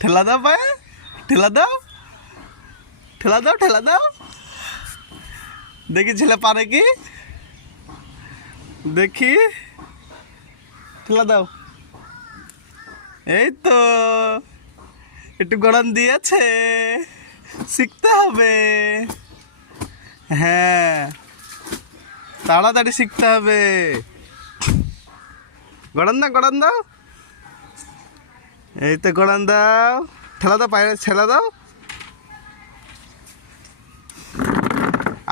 ঠেলা দাও পায়ে, ঠেলা দাও, ঠেলা দাও, ঠেলা দাও। দেখি ছেলে পারে কি, দেখি ঠেলা দাও। এই তো একটু গড়ান দিয়েছে, শিখতে হবে। হ্যাঁ, তাড়াতাড়ি শিখতে হবে। গড়ান দাও, গড়ান দাও। এই তো গড়ান দাও, ঠেলা দাও, পায়ে ঠেলা দাও।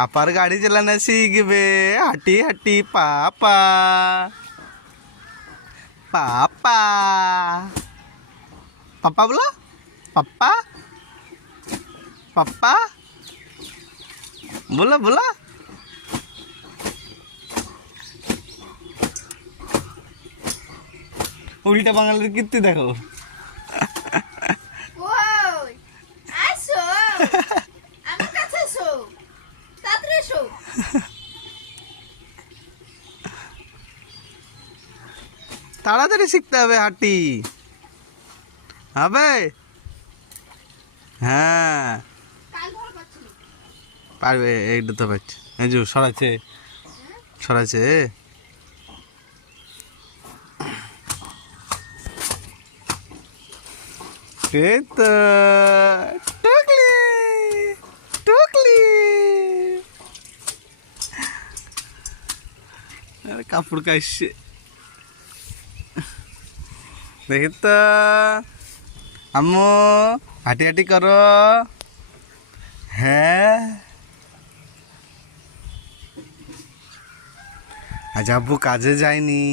আপার গাড়ি চালানো শিখবে, হাঁটি হাঁটি পাপা পাপা পাপা বলো, পাপা পাপা বলো বলো। উল্টা বাঙালির কীর্তি দেখো। ওই আসো, আমার কাছে এসো, তাড়াতাড়ি এসো। তাড়াতাড়ি শিখতে হবে, হাঁটি হবে। হ্যাঁ কাল ধর পাচ্ছি না। পারবে, এইটা তো পারছে। এই যে সরাচ্ছে, সরাচ্ছে। এই তো টুকলি, টুকলি। আরে কাপড় কাইছে দেখি তো। আম্মু হাঁটি হাঁটি করো। হ্যাঁ, আজ আব্বু কাজে যায়নি,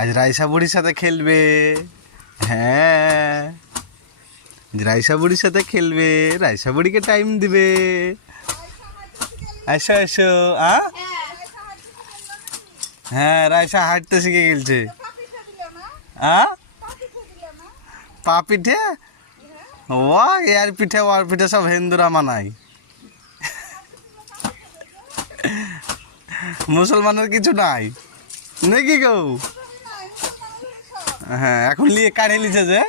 আজ রাইসা বুড়ির সাথে খেলবে। হ্যাঁ, আজ রাইসা বুড়ির সাথে খেলবে, রাইসা বুড়িকে টাইম দিবে। এসো এসো। হ্যাঁ, রাইসা হাঁটতে শিখে গেছে। পা পিঠে, ও এর পিঠে ওর পিঠে সব হিন্দুরা মানায়, মুসলমানের কিছু নাই নাকি গো। হ্যাঁ, এখন লিয়ে কাড়ে লিছে যে।